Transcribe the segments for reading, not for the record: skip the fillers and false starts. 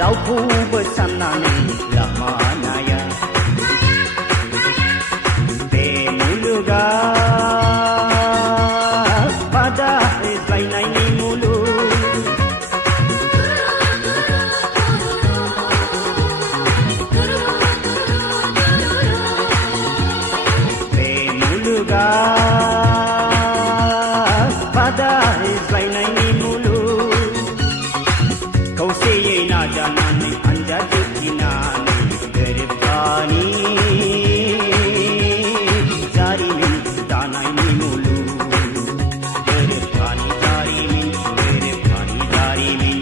रावखौबो साननानै लामानाया बे मुलुगा बादा होज्लायनायनि मुलुग बे मुलुगा बादा होज्लायनायनि मुलुग खौसेयै नाजानानै आनजाद जोबथिनानै गोरोबलानि जारिमिन दानायनि मुलुग गोरोबलानि जारिमिन गोरोबलानि जारिमिन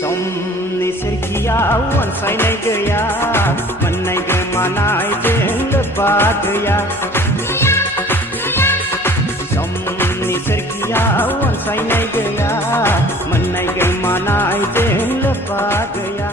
समनि सोरखियाव अनसायनाय गैया मोननाय गोमानायजों लोब्बा गैया समनि सोरखियाव अनसायनाय गैया मोननाय गोमानायजों लोब्बा गैया